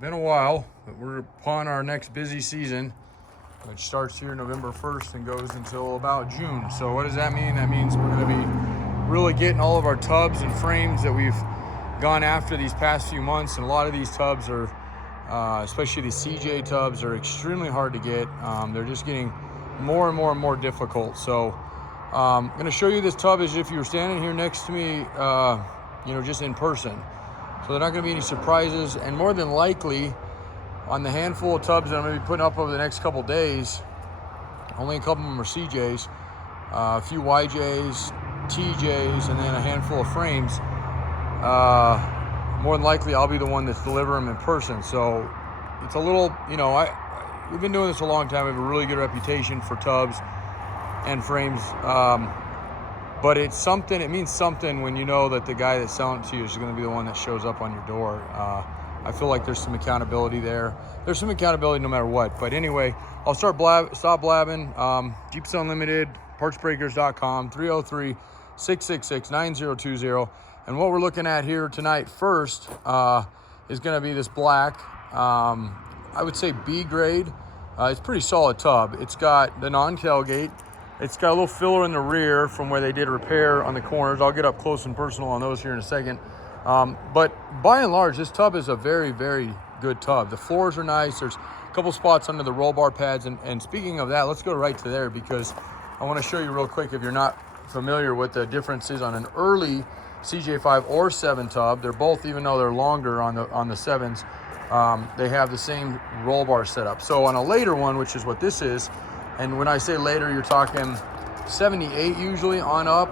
been a while, but we're upon our next busy season, which starts here November 1st and goes until about June. So what does that mean? That means we're going to be really getting all of our tubs and frames that we've gone after these past few months. And a lot of these tubs are, especially these CJ tubs, are extremely hard to get. They're just getting more and more difficult. So I'm going to show you this tub as if you were standing here next to me, just in person. So there are not going to be any surprises, and more than likely, on the handful of tubs that I'm going to be putting up over the next couple days, only a couple of them are CJs, a few YJs, TJs, and then a handful of frames. More than likely, I'll be the one that's delivering them in person. So it's a little, we've been doing this a long time. We have a really good reputation for tubs and frames. But it means something when you know that the guy that's selling it to you is going to be the one that shows up on your door. I feel like there's some accountability there. There's some accountability no matter what. But anyway, I'll stop blabbing. Jeeps Unlimited, partsbreakers.com, 303-666-9020. And what we're looking at here tonight first is going to be this black, I would say B grade. It's a pretty solid tub. It's got the non-tailgate. It's got a little filler in the rear from where they did a repair on the corners. I'll get up close and personal on those here in a second. But by and large, this tub is a very, very good tub. The floors are nice. There's a couple spots under the roll bar pads. And speaking of that, let's go right to there because I want to show you real quick, if you're not familiar, what the difference is on an early CJ5 or 7 tub. They're both, even though they're longer on the 7s, they have the same roll bar setup. So on a later one, which is what this is, and when I say later, you're talking 78 usually on up,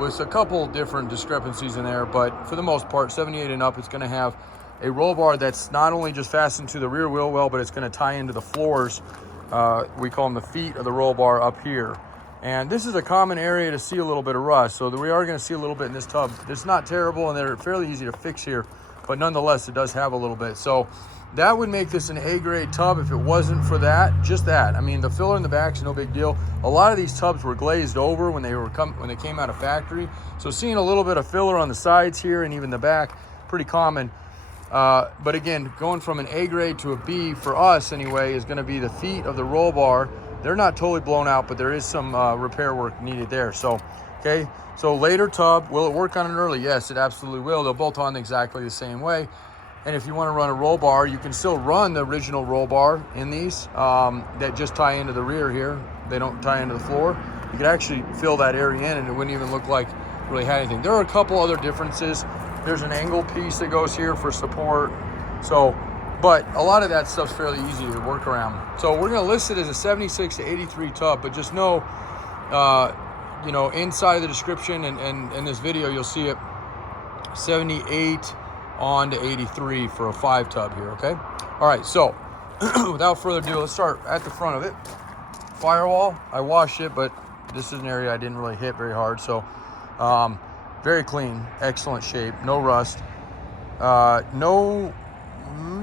with a couple different discrepancies in there, but for the most part, 78 and up, it's going to have a roll bar that's not only just fastened to the rear wheel well, but it's going to tie into the floors. We call them the feet of the roll bar up here. And this is a common area to see a little bit of rust, so we are going to see a little bit in this tub. It's not terrible, and they're fairly easy to fix here, but nonetheless, it does have a little bit. So that would make this an A-grade tub if it wasn't for that, just that. I mean, the filler in the back is no big deal. A lot of these tubs were glazed over when they came out of factory. So seeing a little bit of filler on the sides here and even the back, pretty common. But again, going from an A-grade to a B for us anyway is going to be the feet of the roll bar. They're not totally blown out, but there is some repair work needed there. So, okay. So later tub, will it work on an early? Yes, it absolutely will. They'll bolt on exactly the same way. And if you want to run a roll bar, you can still run the original roll bar in these that just tie into the rear here. They don't tie into the floor. You could actually fill that area in and it wouldn't even look like it really had anything. There are a couple other differences. There's an angle piece that goes here for support. So, but a lot of that stuff's fairly easy to work around. So we're going to list it as a 76 to 83 tub, but just know, inside of the description and in this video, you'll see it 78 on to 83 for a 5 tub here, okay? All right, so without further ado, let's start at the front of it. Firewall, I washed it, but this is an area I didn't really hit very hard, so very clean, excellent shape, no rust.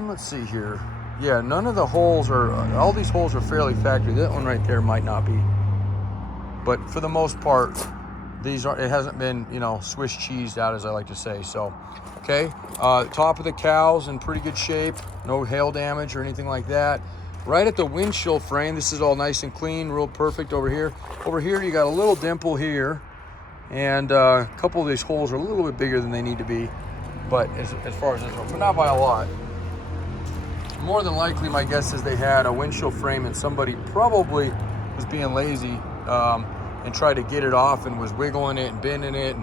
Let's see here. Yeah, none of the holes all these holes are fairly factory. That one right there might not be. But for the most part, it hasn't been, Swiss cheesed out, as I like to say, so. Okay, top of the cow's in pretty good shape, no hail damage or anything like that. Right at the windshield frame, this is all nice and clean, real perfect over here. Over here, you got a little dimple here, and a couple of these holes are a little bit bigger than they need to be, but as far as this one, but not by a lot. More than likely, my guess is they had a windshield frame and somebody probably was being lazy and tried to get it off and was wiggling it and bending it,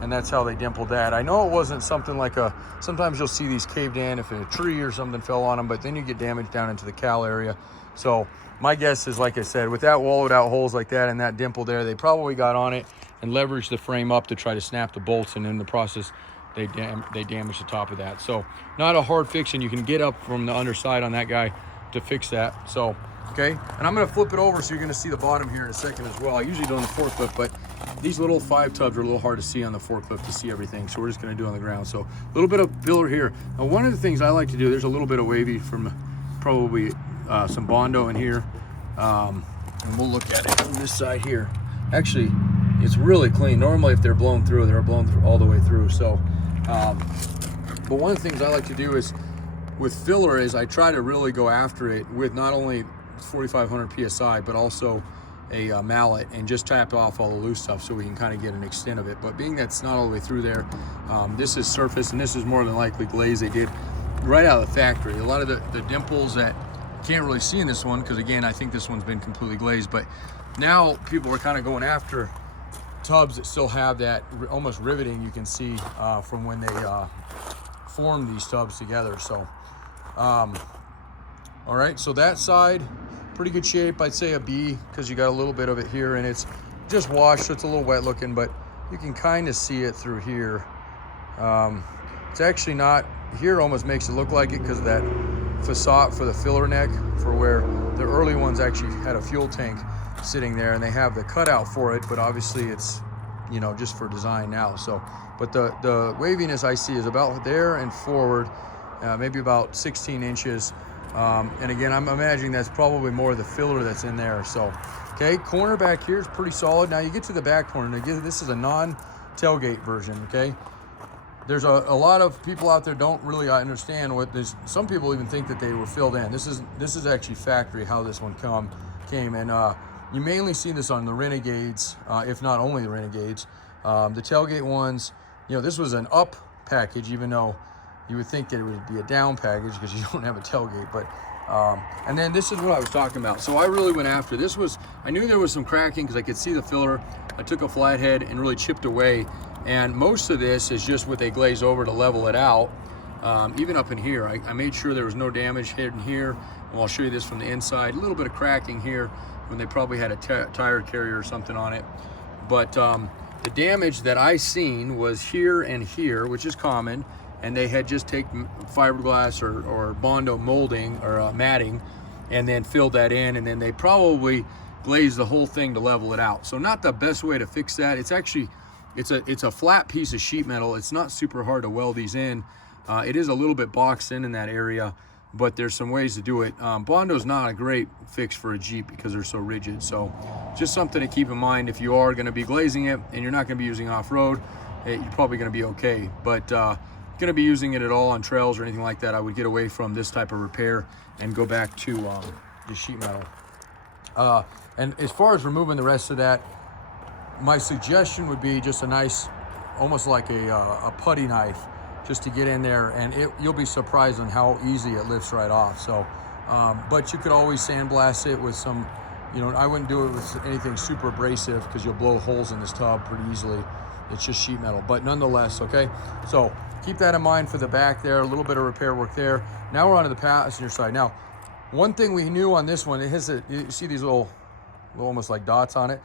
and that's how they dimpled that. I know it wasn't something like sometimes you'll see these caved in if a tree or something fell on them, but then you get damage down into the cowl area. So my guess is, like I said, with that wallowed out holes like that and that dimple there, they probably got on it and leveraged the frame up to try to snap the bolts, and in the process, they damaged the top of that. So not a hard fix, and you can get up from the underside on that guy to fix that. So, okay, and I'm gonna flip it over so you're gonna see the bottom here in a second as well. I usually do on the forklift, but these little 5 tubs are a little hard to see on the forklift to see everything, so we're just gonna do it on the ground. So a little bit of filler here. Now, one of the things I like to do, there's a little bit of wavy from probably some Bondo in here, and we'll look at it from this side here. Actually, it's really clean. Normally, if they're blown through all the way through. So, but one of the things I like to do is with filler is I try to really go after it with not only 4,500 PSI, but also a mallet, and just tap off all the loose stuff so we can kind of get an extent of it. But being that's not all the way through there, this is surface, and this is more than likely glaze they did right out of the factory. A lot of the dimples that you can't really see in this one, because again, I think this one's been completely glazed, but now people are kind of going after tubs that still have that almost riveting you can see from when they formed these tubs together. So all right, so that side, pretty good shape. I'd say a B, because you got a little bit of it here, and it's just washed, so it's a little wet looking, but you can kind of see it through here. It's actually not, here almost makes it look like it because of that facade for the filler neck, for where the early ones actually had a fuel tank sitting there, and they have the cutout for it, but obviously it's, you know, just for design now. So, but the waviness I see is about there and forward, maybe about 16 inches. And again, I'm imagining that's probably more of the filler that's in there. So, okay, corner back here is pretty solid. Now you get to the back corner, and again, this is a non-tailgate version, okay? There's a lot of people out there don't really understand what this, some people even think that they were filled in. This is actually factory how this one came, and you mainly see this on the Renegades, if not only the Renegades. The tailgate ones, you know, this was an up package, even though you would think that it would be a down package because you don't have a tailgate. But and then this is what I was talking about. So I really went after this. I knew there was some cracking because I could see the filler. I took a flathead and really chipped away, and most of this is just what they glaze over to level it out. Even up in here, I made sure there was no damage hidden here, and I'll show you this from the inside. A little bit of cracking here when they probably had a tire carrier or something on it. But the damage that I seen was here and here, which is common, and they had just taken fiberglass or Bondo molding or matting and then filled that in, and then they probably glazed the whole thing to level it out. So not the best way to fix that. It's actually, it's a flat piece of sheet metal. It's not super hard to weld these in. It is a little bit boxed in that area, but there's some ways to do it. Bondo's not a great fix for a Jeep because they're so rigid. So just something to keep in mind if you are gonna be glazing it and you're not gonna be using off-road, you're probably gonna be okay. But going to be using it at all on trails or anything like that, I would get away from this type of repair and go back to the sheet metal. And as far as removing the rest of that, my suggestion would be just a nice, almost like a putty knife, just to get in there, and you'll be surprised on how easy it lifts right off. So, but you could always sandblast it with some, you know, I wouldn't do it with anything super abrasive because you'll blow holes in this tub pretty easily. It's just sheet metal, but nonetheless, okay? So keep that in mind for the back there, a little bit of repair work there. Now we're on to the passenger side. Now, one thing we knew on this one, it has you see these little almost like dots on it.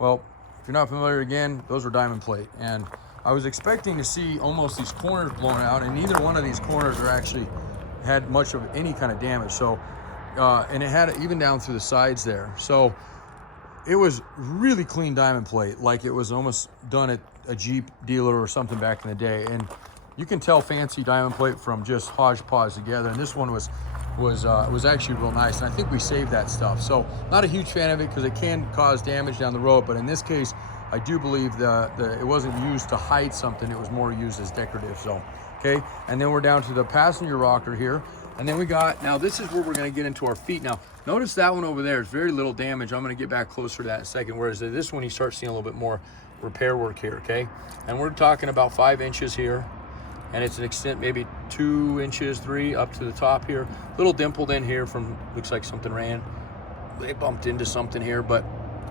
Well, if you're not familiar, again, those are diamond plate. And I was expecting to see almost these corners blown out, and neither one of these corners are actually had much of any kind of damage. So, and it had it even down through the sides there. So it was really clean diamond plate, like it was almost done at a Jeep dealer or something back in the day. And you can tell fancy diamond plate from just hodgepodge together. And this one was actually real nice. And I think we saved that stuff. So not a huge fan of it because it can cause damage down the road. But in this case, I do believe that it wasn't used to hide something. It was more used as decorative. So, okay. And then we're down to the passenger rocker here. And then we got, now this is where we're going to get into our feet. Now, notice that one over there is very little damage. I'm going to get back closer to that in a second. Whereas this one, you start seeing a little bit more repair work here, okay? And we're talking about 5 inches here. And it's an extent maybe 2 inches, 3 up to the top here. Little dimpled in here from, looks like something ran. They bumped into something here, but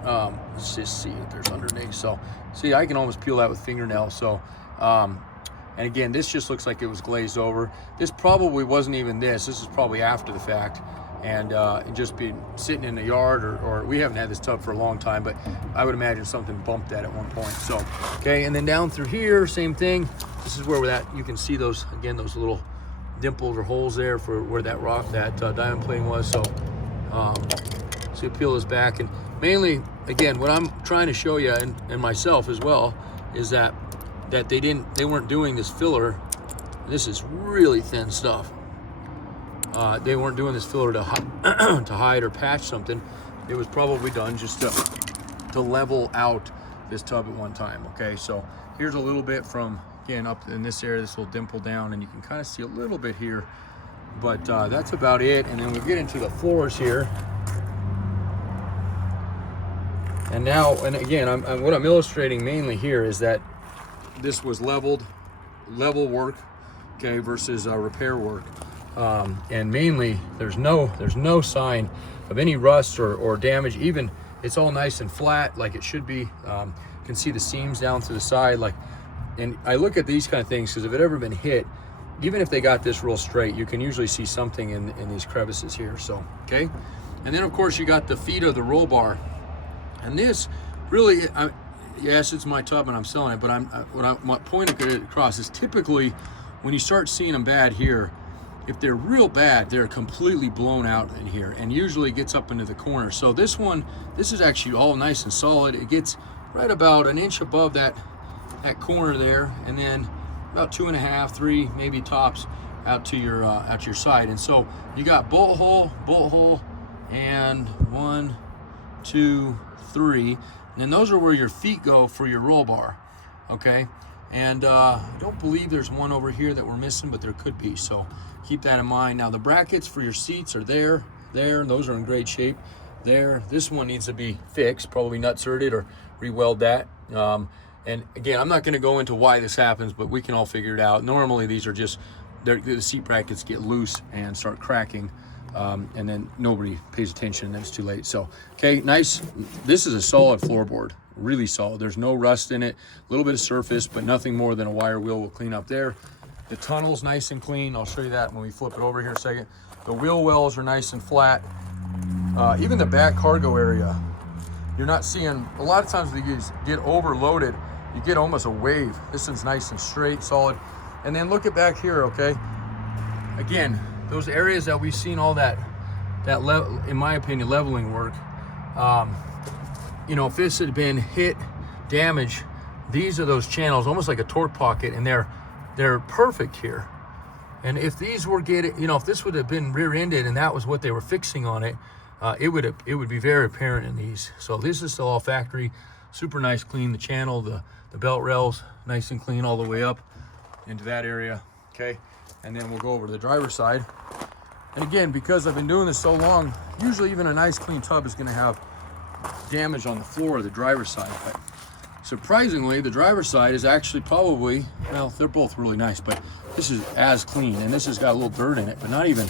let's just see if there's underneath. So, see, I can almost peel that with fingernails. So, and again, this just looks like it was glazed over. This probably wasn't even this. This is probably after the fact. And just be sitting in the yard, or we haven't had this tub for a long time, but I would imagine something bumped that at one point. So, okay, and then down through here, same thing. This is where that, you can see those, again, those little dimples or holes there for where that diamond plating was. So, so you peel this back, and mainly, again, what I'm trying to show you, and myself as well, is that they weren't doing this filler. This is really thin stuff. They weren't doing this filler to hide or patch something. It was probably done just to level out this tub at one time, okay? So here's a little bit from, again, up in this area, this little dimple down, and you can kind of see a little bit here But that's about it. And then we'll get into the floors here. And now, and again, what I'm illustrating mainly here is that this was level work, okay, versus repair work. And mainly, there's no sign of any rust or damage. Even it's all nice and flat, like it should be. You can see the seams down to the side, like. And I look at these kind of things because if it ever been hit, even if they got this real straight, you can usually see something in these crevices here. So, okay. And then of course you got the feet of the roll bar. And this really, yes, it's my tub and I'm selling it, but my point across is typically when you start seeing them bad here, if they're real bad, they're completely blown out in here and usually gets up into the corner. So this is actually all nice and solid. It gets right about an inch above that corner there, and then about 2.5, 3, maybe tops out to your side. And so you got bolt hole, and 1, 2, 3, and then those are where your feet go for your roll bar, okay? And I don't believe there's one over here that we're missing, but there could be, so keep that in mind. Now the brackets for your seats are there, those are in great shape. There, this one needs to be fixed, probably nut-surted or re-weld that. And again, I'm not going to go into why this happens, but we can all figure it out. Normally, these are just, the seat brackets get loose and start cracking, and then nobody pays attention, and then it's too late. So, okay, nice. This is a solid floorboard, really solid. There's no rust in it, a little bit of surface, but nothing more than a wire wheel will clean up there. The tunnel's nice and clean. I'll show you that when we flip it over here in a second. The wheel wells are nice and flat. Even the back cargo area, you're not seeing, a lot of times when these get overloaded, you get almost a wave. This one's nice and straight, solid. And then look at back here, okay? Again, those areas that we've seen all that in my opinion, leveling work, you know, if this had been hit, damage, these are those channels, almost like a torque pocket, and they're perfect here. And if these were if this would have been rear-ended and that was what they were fixing on it, it would be very apparent in these. So this is still all factory, super nice, clean. The channel, the belt rails, nice and clean all the way up into that area, okay? And then we'll go over to the driver's side. And again, because I've been doing this so long, usually even a nice clean tub is gonna have damage on the floor of the driver's side. But surprisingly, the driver's side is actually probably, well, they're both really nice, but this is as clean, and this has got a little dirt in it, but not even,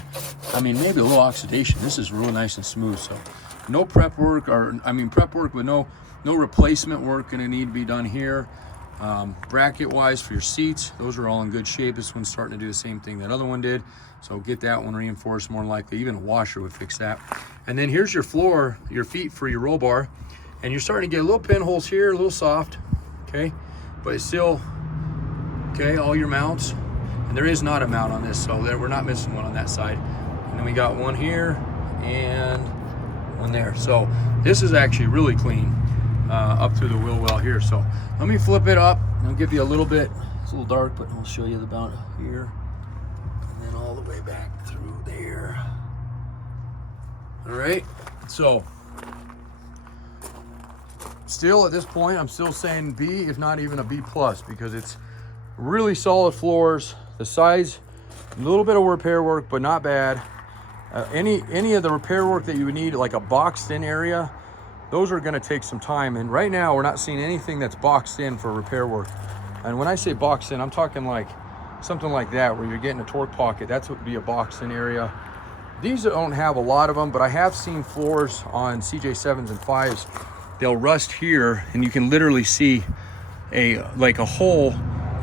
I mean, maybe a little oxidation. This is really nice and smooth. So no prep work, prep work, but no replacement work gonna need to be done here. Bracket wise for your seats, those are all in good shape. This one's starting to do the same thing that other one did. So get that one reinforced more than likely. Even a washer would fix that. And then here's your floor, your feet for your roll bar. And you're starting to get little pinholes here, a little soft, okay? But it's still, okay, all your mounts. And there is not a mount on this, so we're not missing one on that side. And then we got one here and one there. So this is actually really clean up through the wheel well here. So let me flip it up. I'll give you a little bit, it's a little dark, but I'll show you the bout here. And then all the way back through there. All right, so still at this point, I'm still saying B, if not even a B+, because it's really solid floors. The sides, a little bit of repair work, but not bad. Any of the repair work that you would need, like a boxed in area, those are gonna take some time. And right now, we're not seeing anything that's boxed in for repair work. And when I say boxed in, I'm talking like something like that, where you're getting a torque pocket. That's what would be a boxed in area. These don't have a lot of them, but I have seen floors on CJ7s and 5s. They'll rust here, and you can literally see a hole,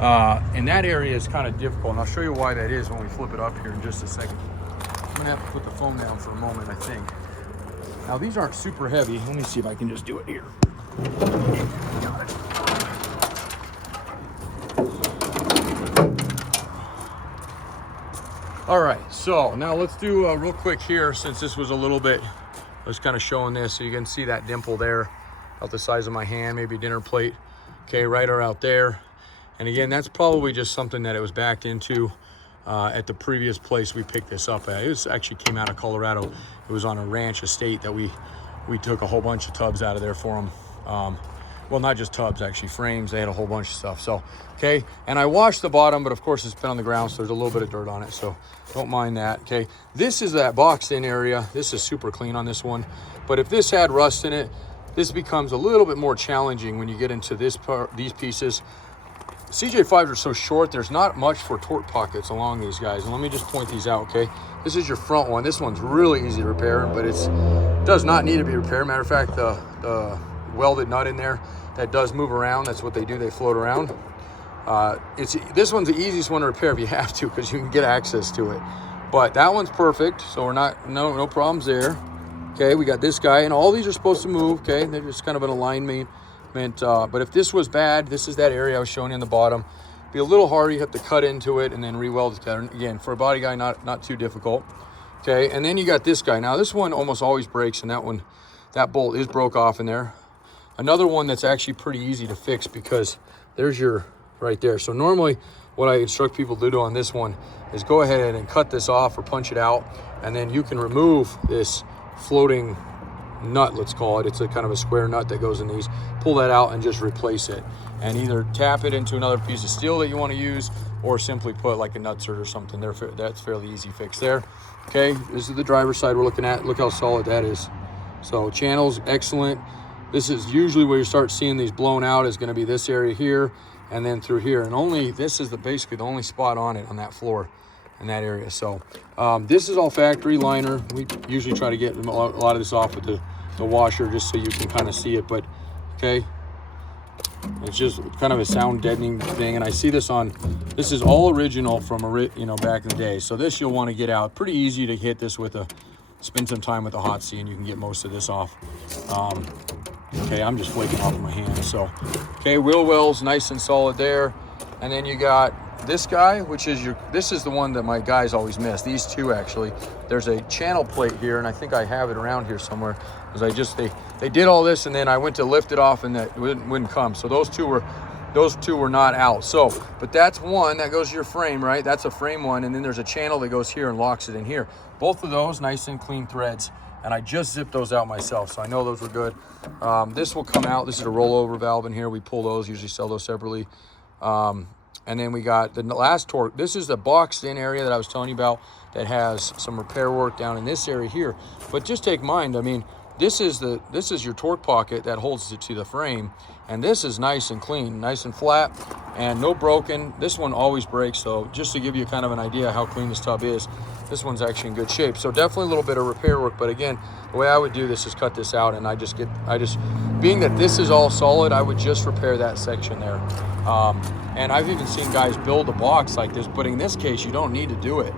and that area is kind of difficult. And I'll show you why that is when we flip it up here in just a second. I'm gonna have to put the phone down for a moment, I think. Now these aren't super heavy. Let me see if I can just do it here. Got it. All right, so now let's do real quick here, since this was a little bit, I was kind of showing this, so you can see that dimple there, about the size of my hand, maybe a dinner plate. Okay, right or out there. And again, that's probably just something that it was backed into at the previous place we picked this up at. It actually came out of Colorado. It was on a ranch estate that we took a whole bunch of tubs out of there for them. Well, not just tubs, actually, frames. They had a whole bunch of stuff. So, okay. And I washed the bottom, but of course it's been on the ground, so there's a little bit of dirt on it. So don't mind that, okay. This is that boxed in area. This is super clean on this one. But if this had rust in it, this becomes a little bit more challenging when you get into this part, these pieces. CJ5s are so short, there's not much for torque pockets along these guys. And let me just point these out, okay? This is your front one. This one's really easy to repair, but it does not need to be repaired. Matter of fact, the welded nut in there, that does move around. That's what they do, they float around. This one's the easiest one to repair if you have to, because you can get access to it. But that one's perfect, so we're not, no problems there. Okay, we got this guy, and all these are supposed to move, okay? They're just kind of an alignment. But if this was bad, this is that area I was showing you in the bottom. Be a little hard, you have to cut into it and then re-weld it together. Again, for a body guy, not too difficult. Okay, and then you got this guy. Now this one almost always breaks, and that bolt is broke off in there. Another one that's actually pretty easy to fix, because there's your, right there. So normally what I instruct people to do on this one is go ahead and cut this off or punch it out, and then you can remove this floating nut, let's call it. It's a kind of a square nut that goes in these. Pull that out and just replace it, and either tap it into another piece of steel that you want to use, or simply put like a nutsert or something there. That's fairly easy fix there. Okay, this is the driver's side we're looking at. Look how solid that is. So channels, excellent. This is usually where you start seeing these blown out, is going to be this area here and then through here, and this is basically the only spot on it, on that floor in that area. So this is all factory liner. We usually try to get a lot of this off with the washer, just so you can kind of see it. But okay, it's just kind of a sound deadening thing, and I see this this is all original from back in the day. So this you'll want to get out. Pretty easy to hit this with spend some time with a hot C, and you can get most of this off. Okay, I'm just flaking off my hand. So okay, wheel wells nice and solid there. And then you got this guy, this is the one that my guys always miss. These two, actually. There's a channel plate here, and I think I have it around here somewhere, because they did all this, and then I went to lift it off, and that wouldn't come. So those two were not out. So, but that's one that goes to your frame, right? That's a frame one, and then there's a channel that goes here and locks it in here. Both of those nice and clean threads, and I just zipped those out myself, so I know those were good. This will come out. This is a rollover valve in here. We pull those, usually sell those separately. And then we got the last torque. This is the boxed in area that I was telling you about, that has some repair work down in this area here. But just take mind, I mean, this is your torque pocket that holds it to the frame, and this is nice and clean, nice and flat, and no broken. This one always breaks, so just to give you kind of an idea how clean this tub is, this one's actually in good shape. So definitely a little bit of repair work, but again, the way I would do this is cut this out, and I just being that this is all solid, I would just repair that section there. And I've even seen guys build a box like this, but in this case, you don't need to do it,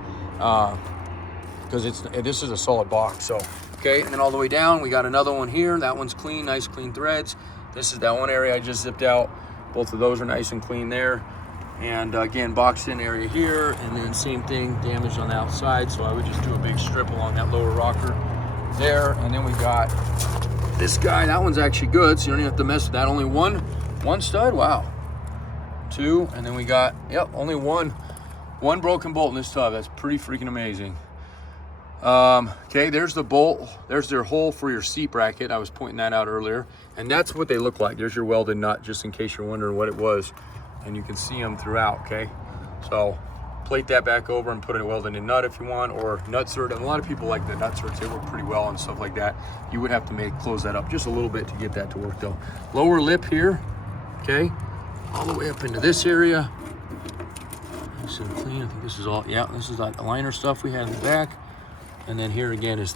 because this is a solid box. So, okay, and then all the way down, we got another one here. That one's clean, nice clean threads. This is that one area I just zipped out. Both of those are nice and clean there. And again, boxed in area here, and then same thing, damage on the outside. So I would just do a big strip along that lower rocker there. And then we got this guy. That one's actually good, so you don't even have to mess with that. Only one stud. Wow. Two, and then we got only one broken bolt in this tub. That's pretty freaking amazing. Okay, there's the bolt. There's their hole for your seat bracket. I was pointing that out earlier, and that's what they look like. There's your welded nut, just in case you're wondering what it was, and you can see them throughout. Okay, so plate that back over and put a welded in nut if you want, or nutsert. And a lot of people like the nutserts. They work pretty well and stuff like that. You would have to close that up just a little bit to get that to work though. Lower lip here, okay, all the way up into this area. Nice and clean. I think this is all, this is that liner stuff we had in the back. And then here again is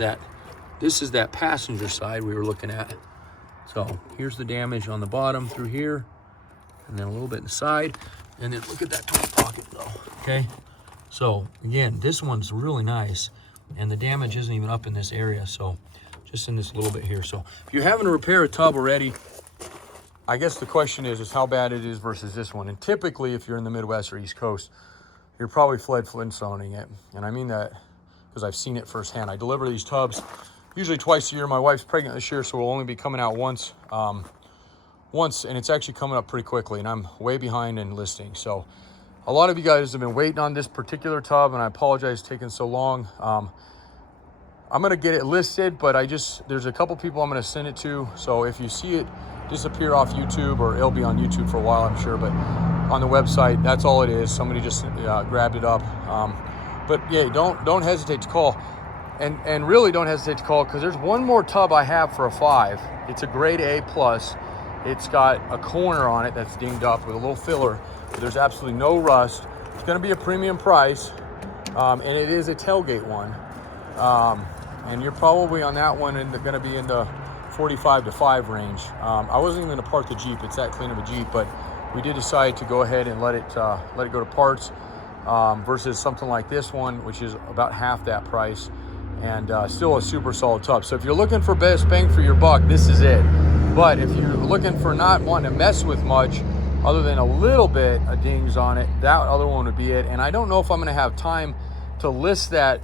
this is that passenger side we were looking at. So here's the damage on the bottom through here, and then a little bit in the side. And then look at that torque pocket though, okay? So again, this one's really nice, and the damage isn't even up in this area, so just in this little bit here. So if you're having to repair a tub already, I guess the question is how bad it is versus this one. And typically, if you're in the Midwest or East Coast, you're probably Flintstoning it. And I mean that because I've seen it firsthand. I deliver these tubs usually twice a year. My wife's pregnant this year, so we'll only be coming out once, and it's actually coming up pretty quickly, and I'm way behind in listing. So a lot of you guys have been waiting on this particular tub, and I apologize it's taking so long. I'm gonna get it listed, but there's a couple people I'm gonna send it to. So if you see it disappear off YouTube, or it'll be on YouTube for a while, I'm sure, but on the website, that's all it is. Somebody just grabbed it up. But yeah, don't hesitate to call. And really don't hesitate to call, because there's one more tub I have for a 5. It's a grade A plus. It's got a corner on it that's dinged up with a little filler. There's absolutely no rust. It's gonna be a premium price, and it is a tailgate one. And you're probably on that one gonna be in the 45 to 5 range. I wasn't even gonna park the Jeep. It's that clean of a Jeep, but we did decide to go ahead and let it go to parts, versus something like this one, which is about half that price, and still a super solid tub. So if you're looking for best bang for your buck, this is it. But if you're looking for not wanting to mess with much other than a little bit of dings on it, that other one would be it. And I don't know if I'm gonna have time to list that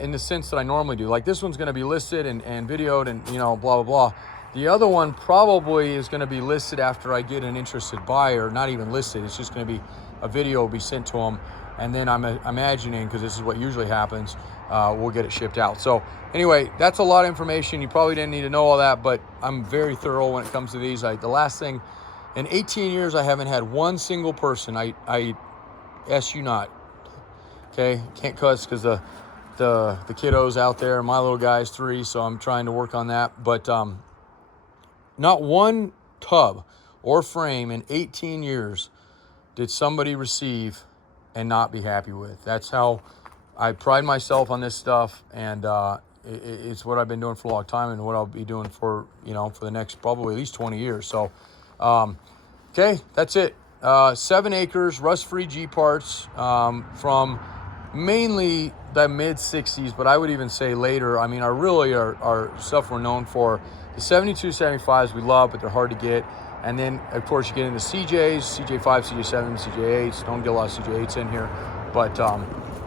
in the sense that I normally do. Like, this one's gonna be listed and videoed and, you know, blah, blah, blah. The other one probably is gonna be listed after I get an interested buyer. Not even listed, it's just gonna be a video will be sent to them. And then I'm imagining, because this is what usually happens, we'll get it shipped out. So anyway, that's a lot of information. You probably didn't need to know all that, but I'm very thorough when it comes to these. The last thing, in 18 years, I haven't had one single person, I S you not, okay? Can't cuss because the kiddos out there, my little guy's 3, so I'm trying to work on that. But not one tub or frame in 18 years did somebody receive and not be happy with. That's how I pride myself on this stuff, and it's what I've been doing for a long time, and what I'll be doing for, you know, for the next probably at least 20 years. So, okay, that's it. 7 acres, rust-free G parts, from mainly the mid-60s, but I would even say later. I mean, our stuff we're known for. The 72, 75s we love, but they're hard to get. And then, of course, you get into CJs, CJ5, CJ7, CJ8s. Don't get a lot of CJ8s in here. But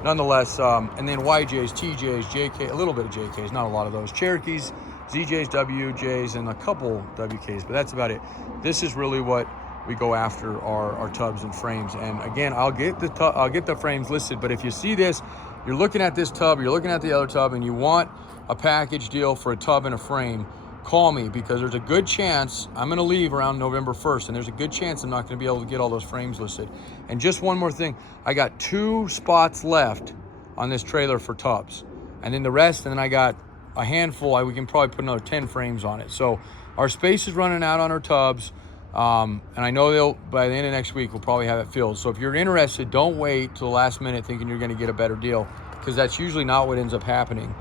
nonetheless, and then YJs, TJs, JK, a little bit of JKs, not a lot of those. Cherokees, ZJs, WJs, and a couple WKs, but that's about it. This is really what we go after, our tubs and frames. And again, I'll get the frames listed, but if you see this, you're looking at this tub, you're looking at the other tub, and you want a package deal for a tub and a frame, call me, because there's a good chance I'm going to leave around November 1st, and there's a good chance I'm not going to be able to get all those frames listed. And just one more thing, I got 2 spots left on this trailer for tubs, and then the rest, and then I got a handful. We can probably put another 10 frames on it. So our space is running out on our tubs, and I know by the end of next week we'll probably have it filled. So if you're interested, don't wait till the last minute thinking you're going to get a better deal, because that's usually not what ends up happening.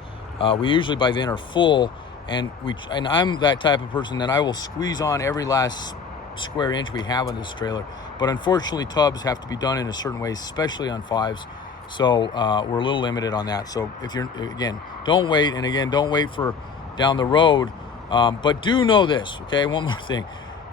We usually by then are full. And I'm that type of person that I will squeeze on every last square inch we have on this trailer. But unfortunately, tubs have to be done in a certain way, especially on 5s. So we're a little limited on that. So if you're, again, don't wait. And again, don't wait for down the road. But do know this, okay? One more thing.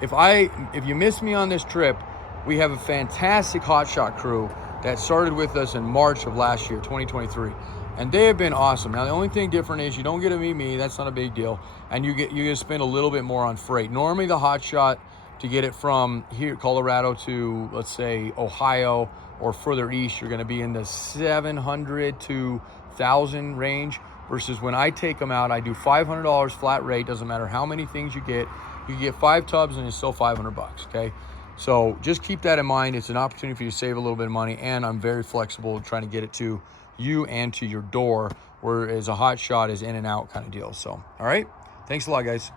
If you miss me on this trip, we have a fantastic hotshot crew that started with us in March of last year, 2023. And they have been awesome. Now, the only thing different is you don't get to meet me. That's not a big deal. And you get to spend a little bit more on freight. Normally, the hot shot to get it from here, Colorado, to, let's say, Ohio or further east, you're going to be in the 700 to 1,000 range. Versus when I take them out, I do $500 flat rate. Doesn't matter how many things you get. You get 5 tubs and it's still $500, okay? So just keep that in mind. It's an opportunity for you to save a little bit of money. And I'm very flexible trying to get it to you and to your door, whereas a hot shot is in and out kind of deal. So, all right. Thanks a lot, guys.